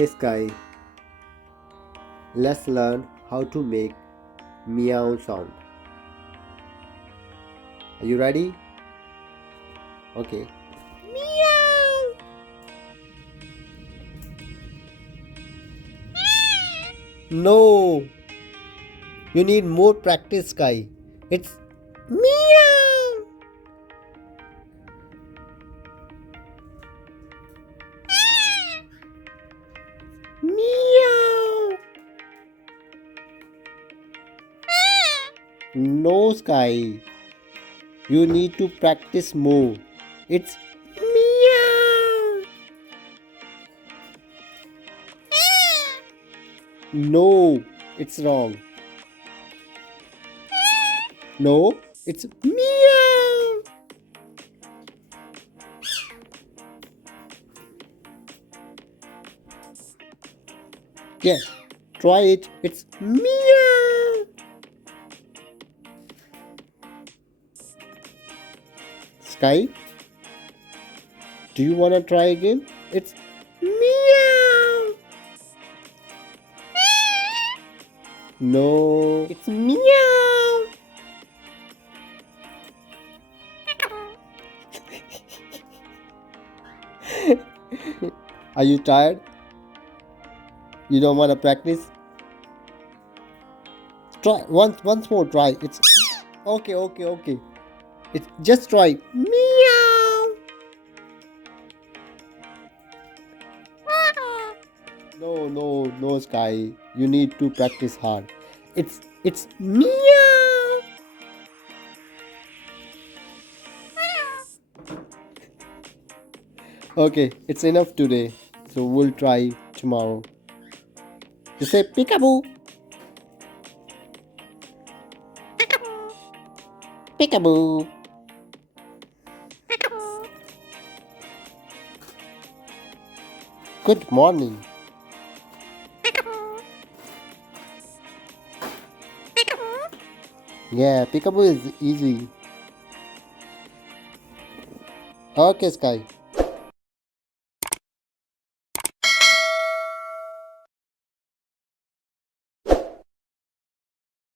Hey Sky, let's learn how to make meow sound. Are you ready? Okay. Meow. No, you need more practice, Sky. It's Meow. Meow. no, Sky. You need to practice more. It's Meow. no, it's wrong. No, it's Meow. yeah. Try it. It's Meow. Sky. Do you wanna try again? It's Meow. no. It's meow. Are you tired? You don't wanna practice? Try once more. Try. It's okay. It's just try. Meow. No, Sky. You need to practice hard. It's Meow. okay. It's enough today. So we'll try tomorrow. You say peekaboo, peekaboo. Good morning. Yeah, peekaboo is easy. Okay, Sky.